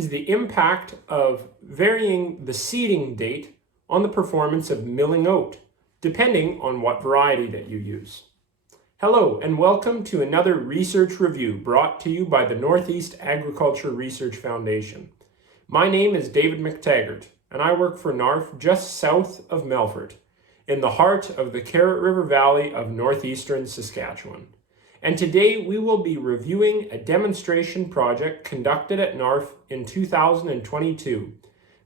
is the impact of varying the seeding date on the performance of milling oat, depending on what variety that you use. Hello, and welcome to another research review brought to you by the Northeast Agriculture Research Foundation. My name is David McTaggart, and I work for NARF just south of Melfort, in the heart of the Carrot River Valley of northeastern Saskatchewan. And today we will be reviewing a demonstration project conducted at NARF in 2022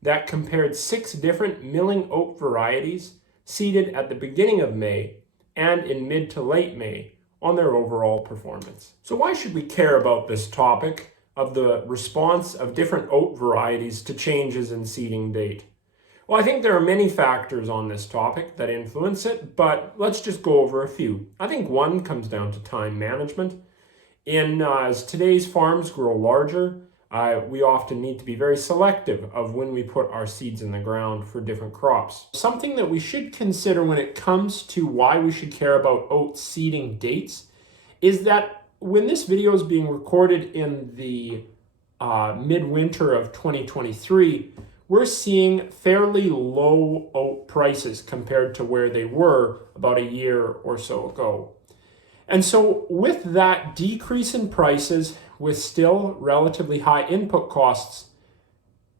that compared 6 different milling oat varieties seeded at the beginning of May and in mid to late May on their overall performance. So why should we care about this topic of the response of different oat varieties to changes in seeding date? Well, I think there are many factors on this topic that influence it, but let's just go over a few. I think one comes down to time management. As today's farms grow larger, we often need to be very selective of when we put our seeds in the ground for different crops. Something that we should consider when it comes to why we should care about oat seeding dates is that when this video is being recorded in the midwinter of 2023, we're seeing fairly low oat prices compared to where they were about a year or so ago. And so with that decrease in prices, with still relatively high input costs,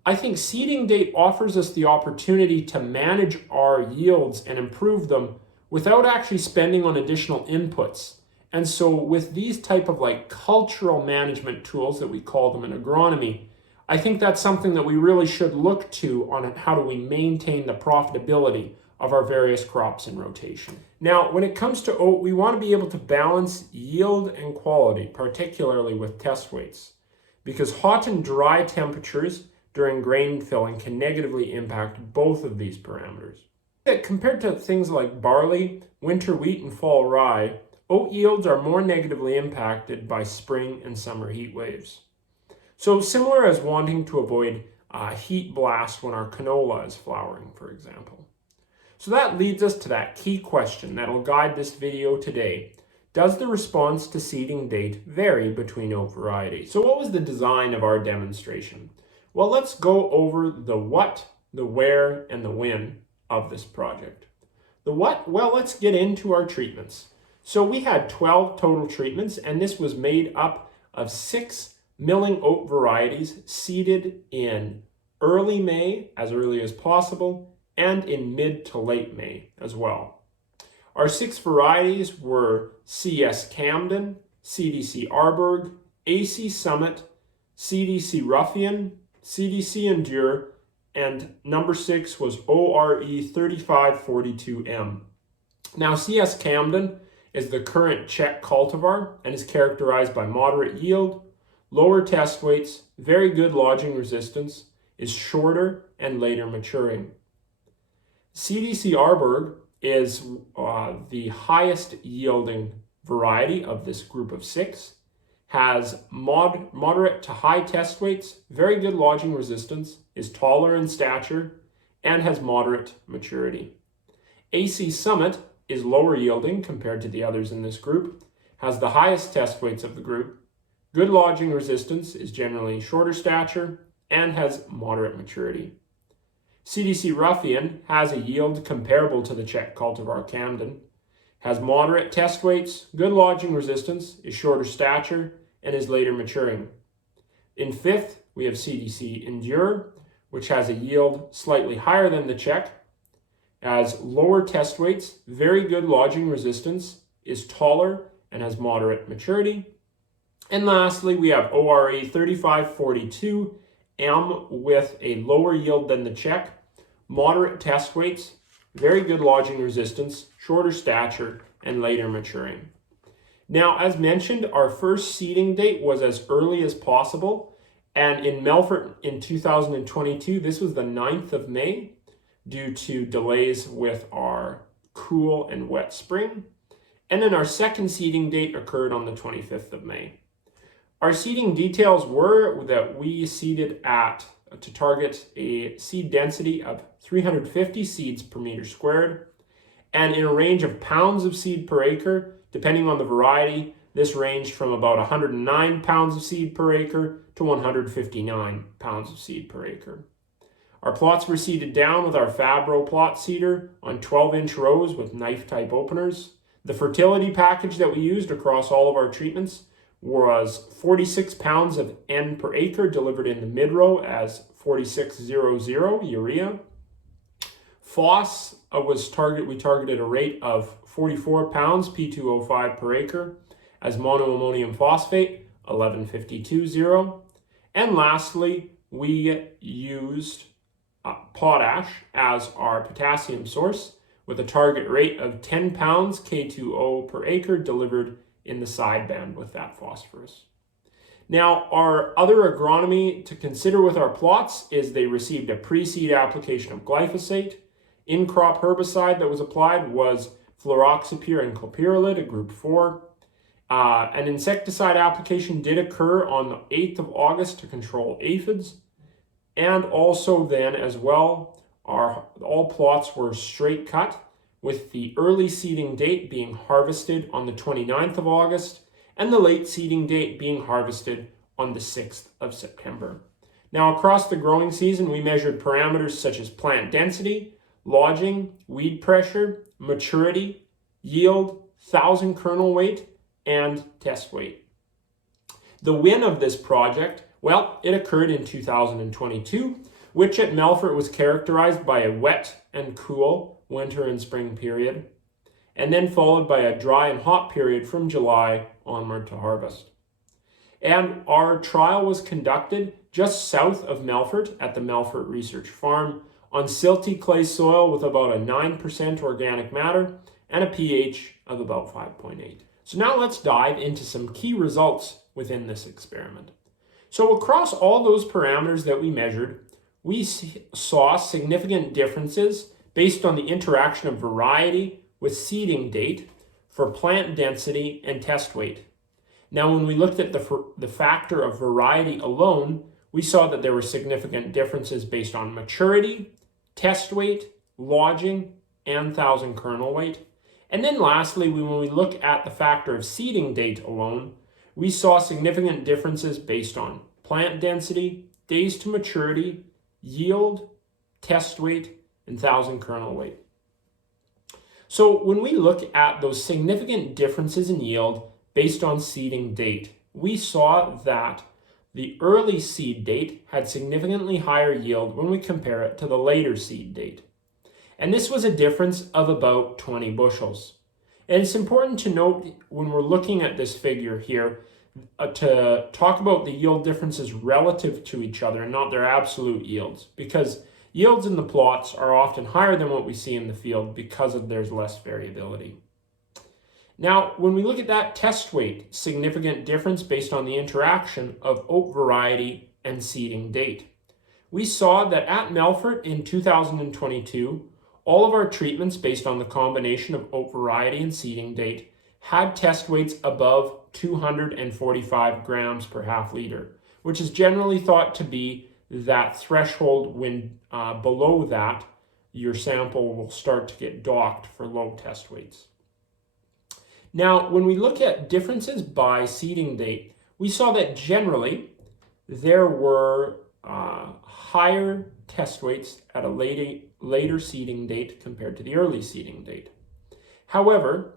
I think seeding date offers us the opportunity to manage our yields and improve them without actually spending on additional inputs. And so with these type of cultural management tools that we call them in agronomy, I think that's something that we really should look to on how do we maintain the profitability of our various crops in rotation. Now, when it comes to oat, we want to be able to balance yield and quality, particularly with test weights, because hot and dry temperatures during grain filling can negatively impact both of these parameters. Compared to things like barley, winter wheat, and fall rye, oat yields are more negatively impacted by spring and summer heat waves. So similar as wanting to avoid heat blast when our canola is flowering, for example. So that leads us to that key question that will guide this video today. Does the response to seeding date vary between oat varieties? So what was the design of our demonstration? Well, let's go over the what, the where, and the when of this project. The what? Well, let's get into our treatments. So we had 12 total treatments, and this was made up of 6 milling oat varieties seeded in early May, as early as possible, and in mid to late May as well. Our 6 varieties were CS Camden, CDC Arborg, AC Summit, CDC Ruffian, CDC Endure, and number 6 was ORE 3542M. Now CS Camden is the current Czech cultivar and is characterized by moderate yield, lower test weights, very good lodging resistance, is shorter and later maturing. CDC Arborg is the highest yielding variety of this group of 6, has moderate to high test weights, very good lodging resistance, is taller in stature, and has moderate maturity. AC Summit is lower yielding compared to the others in this group, has the highest test weights of the group, good lodging resistance, is generally shorter stature, and has moderate maturity. CDC Ruffian has a yield comparable to the Czech cultivar Camden, has moderate test weights, good lodging resistance, is shorter stature, and is later maturing. In 5th, we have CDC Endure, which has a yield slightly higher than the Czech, has lower test weights, very good lodging resistance, is taller, and has moderate maturity. And lastly, we have ORE 3542M with a lower yield than the Czech, moderate test weights, very good lodging resistance, shorter stature, and later maturing. Now, as mentioned, our first seeding date was as early as possible, and in Melfort in 2022, this was the 9th of May due to delays with our cool and wet spring. And then our second seeding date occurred on the 25th of May. Our seeding details were that we seeded to target a seed density of 350 seeds per meter squared, and in a range of pounds of seed per acre, depending on the variety, this ranged from about 109 pounds of seed per acre to 159 pounds of seed per acre. Our plots were seeded down with our Fabro plot seeder on 12-inch rows with knife-type openers. The fertility package that we used across all of our treatments was 46 pounds of N per acre delivered in the mid-row as 4600 urea. Phos we targeted a rate of 44 pounds P2O5 per acre as monoammonium phosphate 11520. And lastly, we used potash as our potassium source with a target rate of 10 pounds K2O per acre delivered in the sideband with that phosphorus. Now, our other agronomy to consider with our plots is they received a pre-seed application of glyphosate. In-crop herbicide that was applied was fluroxapyr and clopyrrolid, a group 4. An insecticide application did occur on the 8th of August to control aphids. And also then as well, all plots were straight cut with the early seeding date being harvested on the 29th of August and the late seeding date being harvested on the 6th of September. Now across the growing season, we measured parameters such as plant density, lodging, weed pressure, maturity, yield, 1,000 kernel weight, and test weight. The win of this project, well, it occurred in 2022, which at Melfort was characterized by a wet and cool winter and spring period, and then followed by a dry and hot period from July onward to harvest. And our trial was conducted just south of Melfort at the Melfort Research Farm on silty clay soil with about a 9% organic matter and a pH of about 5.8. So now let's dive into some key results within this experiment. So across all those parameters that we measured, we saw significant differences based on the interaction of variety with seeding date for plant density and test weight. Now, when we looked at the factor of variety alone, we saw that there were significant differences based on maturity, test weight, lodging, and 1,000 kernel weight. And then lastly, when we look at the factor of seeding date alone, we saw significant differences based on plant density, days to maturity, yield, test weight, and 1,000 kernel weight. So when we look at those significant differences in yield based on seeding date, we saw that the early seed date had significantly higher yield when we compare it to the later seed date. And this was a difference of about 20 bushels. And it's important to note when we're looking at this figure here to talk about the yield differences relative to each other and not their absolute yields, because yields in the plots are often higher than what we see in the field because there's less variability. Now, when we look at that test weight, significant difference based on the interaction of oat variety and seeding date. We saw that at Melfort in 2022, all of our treatments based on the combination of oat variety and seeding date had test weights above 245 grams per half liter, which is generally thought to be that threshold. When below that, your sample will start to get docked for low test weights. Now, when we look at differences by seeding date, we saw that generally there were higher test weights at a later seeding date compared to the early seeding date. However,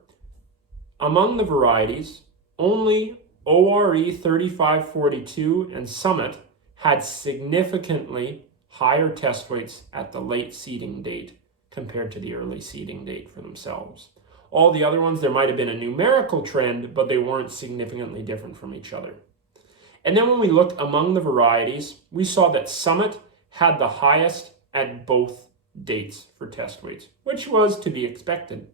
among the varieties, only ORE 3542 and Summit had significantly higher test weights at the late seeding date compared to the early seeding date for themselves. All the other ones, there might have been a numerical trend, but they weren't significantly different from each other. And then when we look among the varieties, we saw that Summit had the highest at both dates for test weights, which was to be expected.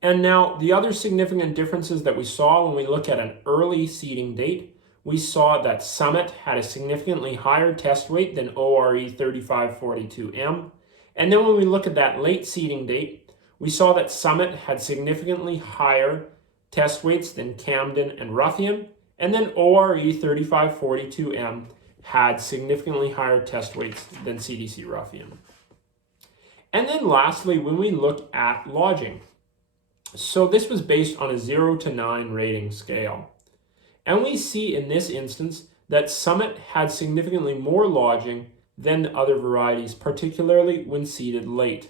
And now the other significant differences that we saw when we look at an early seeding date, we saw that Summit had a significantly higher test weight than ORE 3542M. And then when we look at that late seeding date, we saw that Summit had significantly higher test weights than Camden and Ruffian, and then ORE 3542M had significantly higher test weights than CDC Ruffian. And then lastly, when we look at lodging, So this was based on a 0 to 9 rating scale. And we see in this instance that Summit had significantly more lodging than the other varieties, particularly when seeded late.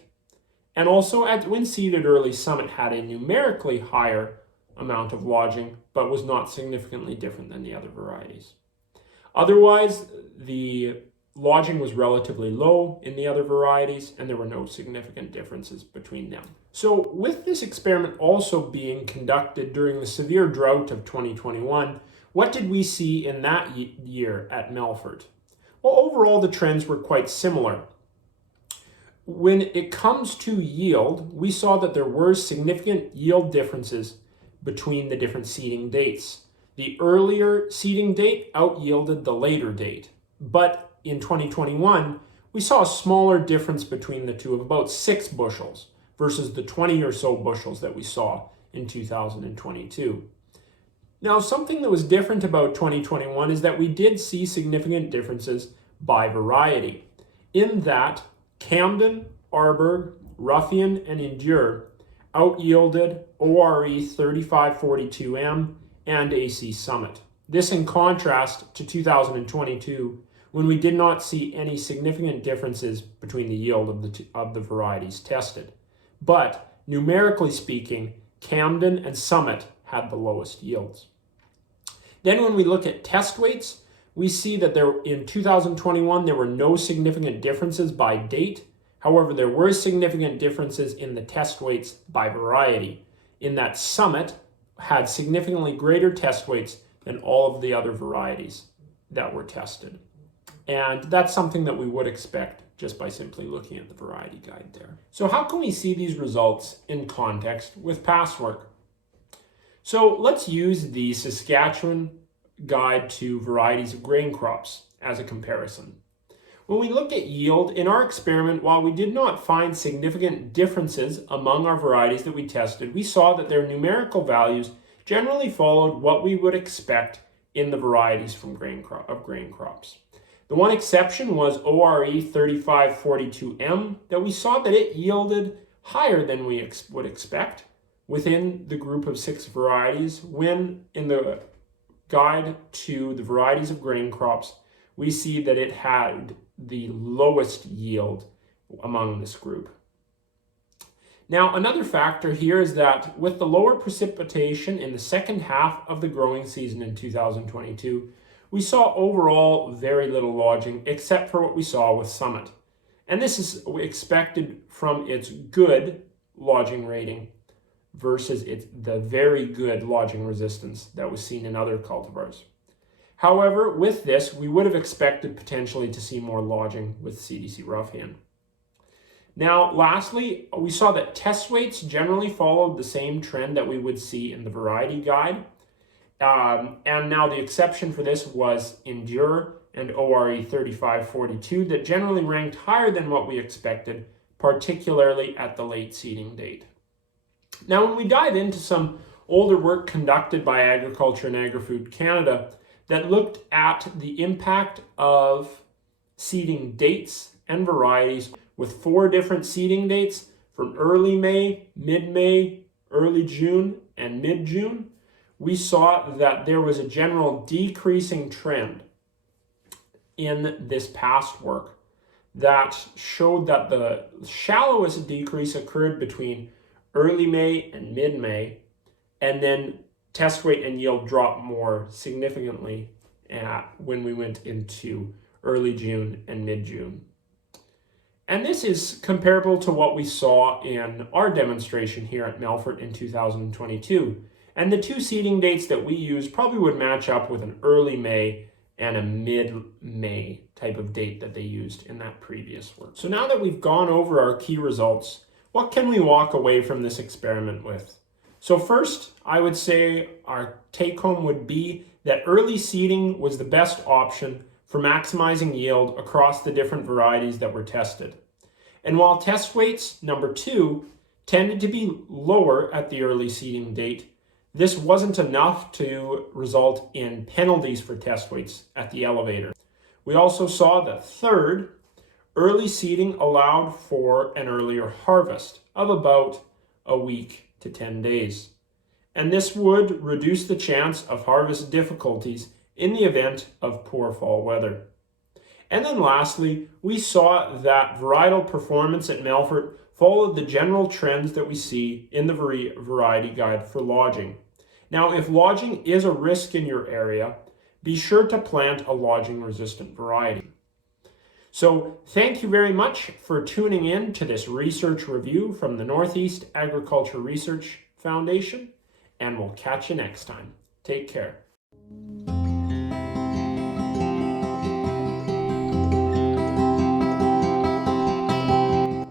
And also when seeded early, Summit had a numerically higher amount of lodging, but was not significantly different than the other varieties. Otherwise, the lodging was relatively low in the other varieties, and there were no significant differences between them. So with this experiment also being conducted during the severe drought of 2021, what did we see in that year at Melfort? Well, overall, the trends were quite similar. When it comes to yield, we saw that there were significant yield differences between the different seeding dates. The earlier seeding date out-yielded the later date, but in 2021, we saw a smaller difference between the two of about 6 bushels versus the 20 or so bushels that we saw in 2022. Now, something that was different about 2021 is that we did see significant differences by variety, in that Camden, Arborg, Ruffian, and Endure out-yielded ORE 3542M and AC Summit. This in contrast to 2022, when we did not see any significant differences between the yield of the varieties tested. But numerically speaking, Camden and Summit had the lowest yields. Then when we look at test weights, we see that in 2021 there were no significant differences by date. However, there were significant differences in the test weights by variety, in that Summit had significantly greater test weights than all of the other varieties that were tested. And that's something that we would expect just by simply looking at the variety guide there. So how can we see these results in context with past work? So let's use the Saskatchewan Guide to Varieties of Grain Crops as a comparison. When we look at yield, in our experiment, while we did not find significant differences among our varieties that we tested, we saw that their numerical values generally followed what we would expect in the varieties from grain crops. The one exception was ORE 3542M, that we saw that it yielded higher than we would expect within the group of 6 varieties, when in the guide to the varieties of grain crops, we see that it had the lowest yield among this group. Now, another factor here is that with the lower precipitation in the second half of the growing season in 2022, we saw overall very little lodging except for what we saw with Summit. And this is expected from its good lodging rating versus the very good lodging resistance that was seen in other cultivars. However, with this, we would have expected potentially to see more lodging with CDC Ruffian. Now, lastly, we saw that test weights generally followed the same trend that we would see in the variety guide. And now the exception for this was Endure and ORE 3542 that generally ranked higher than what we expected, particularly at the late seeding date. Now, when we dive into some older work conducted by Agriculture and Agri-Food Canada that looked at the impact of seeding dates and varieties with 4 different seeding dates from early May, mid-May, early June, and mid-June, we saw that there was a general decreasing trend in this past work that showed that the shallowest decrease occurred between early May and mid-May, and then test weight and yield dropped more significantly when we went into early June and mid-June. And this is comparable to what we saw in our demonstration here at Melfort in 2022. And the 2 seeding dates that we used probably would match up with an early May and a mid-May type of date that they used in that previous work. So now that we've gone over our key results, what can we walk away from this experiment with? So first, I would say our take-home would be that early seeding was the best option for maximizing yield across the different varieties that were tested. And while test weights, number 2, tended to be lower at the early seeding date, this wasn't enough to result in penalties for test weights at the elevator. We also saw that third, early seeding allowed for an earlier harvest of about a week to 10 days. And this would reduce the chance of harvest difficulties in the event of poor fall weather. And then lastly, we saw that varietal performance at Melfort followed the general trends that we see in the variety guide for lodging. Now, if lodging is a risk in your area, be sure to plant a lodging-resistant variety. So thank you very much for tuning in to this research review from the Northeast Agriculture Research Foundation, and we'll catch you next time. Take care.